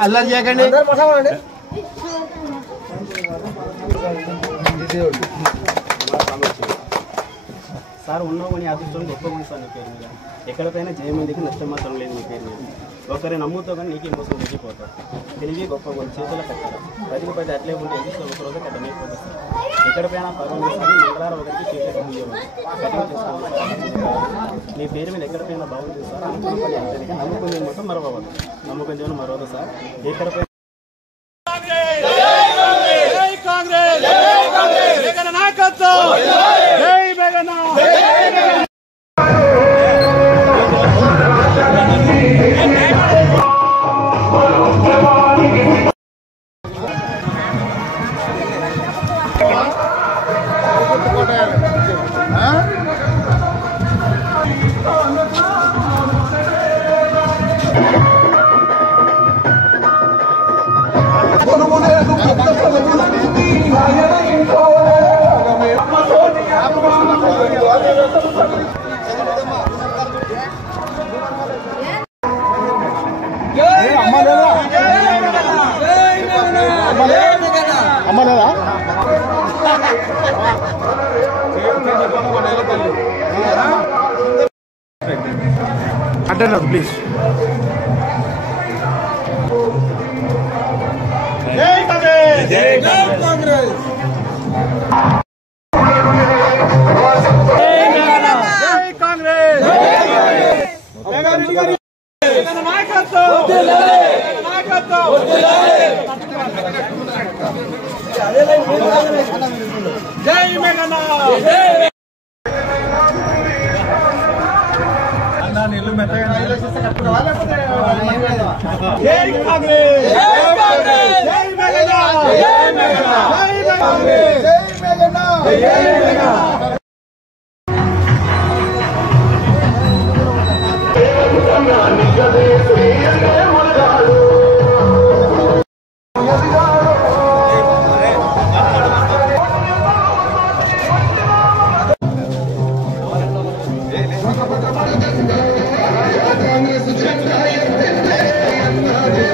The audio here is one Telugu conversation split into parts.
అల్లరి చేయకండి. సార్ ఉన్నావు నీ అదృష్టం గొప్ప గురించి సార్ నీ పేరు మీద ఎక్కడికైనా జయమందికి నష్టం మాత్రం లేదు నీ పేరు మీద ఒకరి నమ్ముతో కానీ నీకే మోసం తెచ్చిపోతారు తెలివి గొప్ప గురించి చేతుల కట్టారు 10 అట్లే ఉంటే ఎదురు ఒకరోజు కట్టమైపోతుంది సార్ ఎక్కడికైనా పర్వాలేదు సార్ మంగళవారం ఒకరికి చేసే కటింగ్ చేసుకోవాలి నీ పేరు మీద ఎక్కడికైనా బాగుంటుంది సార్ అనుకున్న పని అంతే నమ్ముకునే మొత్తం మరవద్దు నమ్మకం దేవుని మరవదు సార్ ఎక్కడికైనా అటెండ్ ప్లీజ్. జై కాంగ్రెస్ జై కాంగ్రెస్ జై మేఘనా అన్నా నీళ్ళు మెత్తగా జై కాంగ్రెస్ జై కాంగ్రెస్ జై మేఘనా జై మేఘనా జై కాంగ్రెస్ జై మేఘనా జై మేఘనా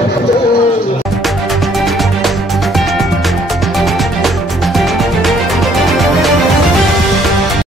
కాంగ్రెస్